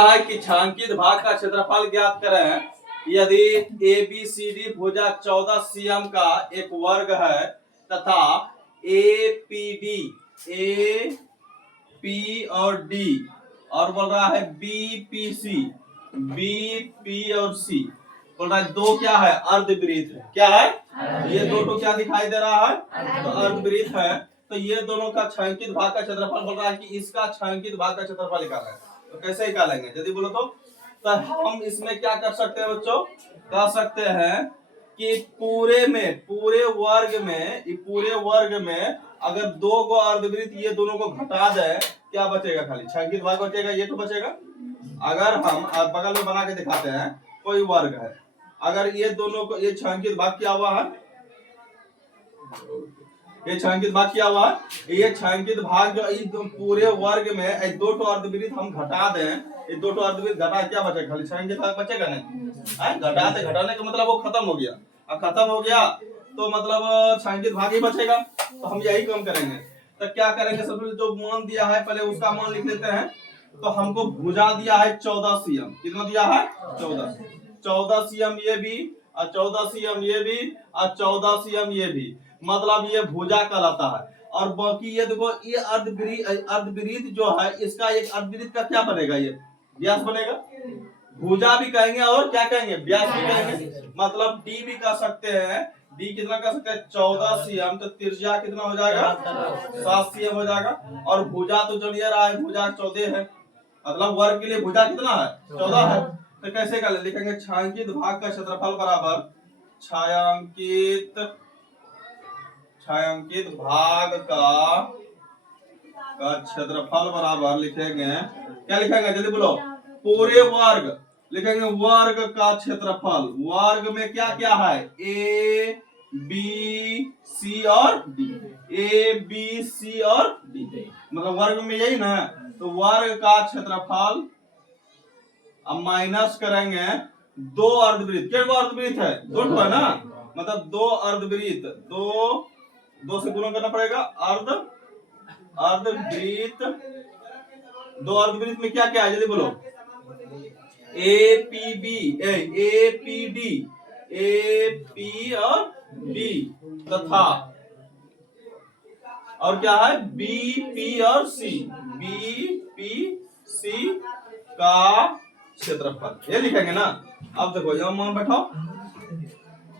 है कि छायांकित भाग का क्षेत्रफल ज्ञात करें। यदि ए बी सी डी भुजा 14 सीएम का एक वर्ग है तथा ए पी और डी और बोल रहा है बी पी और सी बोल रहा है दो क्या है अर्धवृत्त है। क्या है ये दोनों क्या दिखाई दे रहा है तो अर्धवृत्त है। तो ये दोनों का छायांकित भाग का क्षेत्रफल बोल रहा है कि इसका छायांकित भाग का क्षेत्रफल निकालना है। तो कैसे निकालेंगे यदि बोलो तो हम इसमें क्या कर सकते हैं बच्चों कह सकते हैं कि पूरे वर्ग में अगर दो गो अर्धवृत्त ये दोनों को घटा दे क्या बचेगा खाली छायांकित भाग बचेगा ये तो बचेगा। अगर हम बगल में बना के दिखाते हैं कोई वर्ग है अगर ये दोनों को ये छायांकित भाग क्या हुआ है ये छायांकित भाग क्या हुआ ये छायांकित भाग जो पूरे वर्ग में दो अर्धवृत्त हम घटा दें ये दो अर्धवृत्त घटा क्या बचेगा खाली छायांकित भाग बचेगा नहीं घटाते घटाने का मतलब वो खत्म हो गया और खत्म हो गया तो मतलब छायांकित भाग ही बचेगा। तो हम यही काम करेंगे तो क्या करेंगे सबसे जो मान दिया है पहले उसका मान लिख लेते हैं। तो हमको भुजा दिया है 14 सीएम कितना दिया है 14 सीएम ये भी और 14 सीएम ये भी और 14 सीएम ये भी मतलब ये भुजा कहलाता है। और बाकी ये देखो ये अर्धवृत्त जो है इसका एक अर्धवृत्त का क्या बनेगा ये व्यास बनेगा भुजा भी कहेंगे और क्या कहेंगे व्यास भी कहेंगे मतलब डी भी कह सकते हैं। डी कितना कह सकते हैं 14 सीएम तो त्रिज्या कितना हो जाएगा 7 सीएम हो जाएगा। और भुजा तो चलिए रहा है भुजा 14 है मतलब वर्ग के लिए भुजा कितना है 14 है। तो कैसे कर लिखेंगे छायांकित भाग का क्षेत्रफल बराबर छायांकित भाग का क्षेत्रफल बराबर लिखेंगे क्या लिखेंगे जल्दी बोलो पूरे वर्ग लिखेंगे वर्ग का क्षेत्रफल वर्ग में क्या क्या है ए बी सी और डी मतलब वर्ग में यही ना तो वर्ग का क्षेत्रफल अब माइनस करेंगे दो अर्धवृत्त क्या अर्धवृत्त है दो है ना मतलब दो अर्धवृत्त दो से गुणा करना पड़ेगा अर्धवृत्त दो अर्धवृत्त में क्या क्या है जल्दी बोलो ए पी और डी तथा और क्या है बी पी और सी का क्षेत्रफल ये लिखेंगे ना। अब देखो यहाँ मान बैठाओ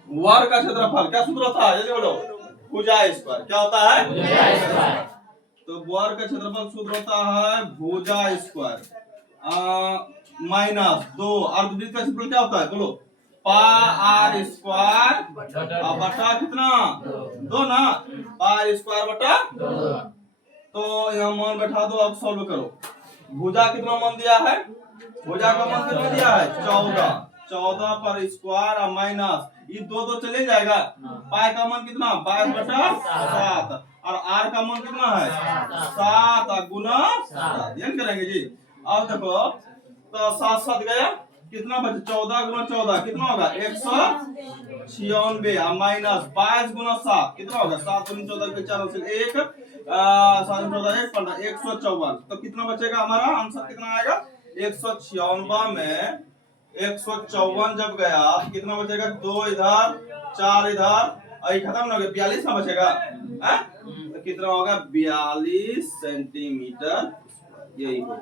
वर्ग का क्षेत्रफल क्या सूत्र होता है जल्दी बोलो भुजा स्क्वायर क्या होता है तो वर्ग का क्षेत्रफल सूत्र होता है भुजा स्क्वायर माइनस दो अर्धवृत्त का क्षेत्रफल क्या होता है बोलो पार स्क्वायर बटा कितना दो ना पार स्क्वायर बटा तो यहाँ मान बैठा दो अब सॉल्व करो भुजा कितना मान दिया है भुजा का मान कितना दिया है 14 पर स्क्वायर और माइनस ये दो चले जाएगा पाई का मान कितना 5 बटा 7 और आर का मान कितना है 7 गुना 7 ये करेंगे जी। अब देखो तो 7 गया कितना बचे 14 गुना 14 कितना होगा 196 माइनस 5 गुना 7 कितना होगा 7 गुना 14 के 4 से 1 7 14 1 15 154 तो कितना बचेगा हमारा आंसर कितना आएगा 196 में 154 जब गया कितना बचेगा 2 इधर 4 इधर और खत्म हो गया 42 ना बचेगा तो कितना होगा 42 सेंटीमीटर यही होगा।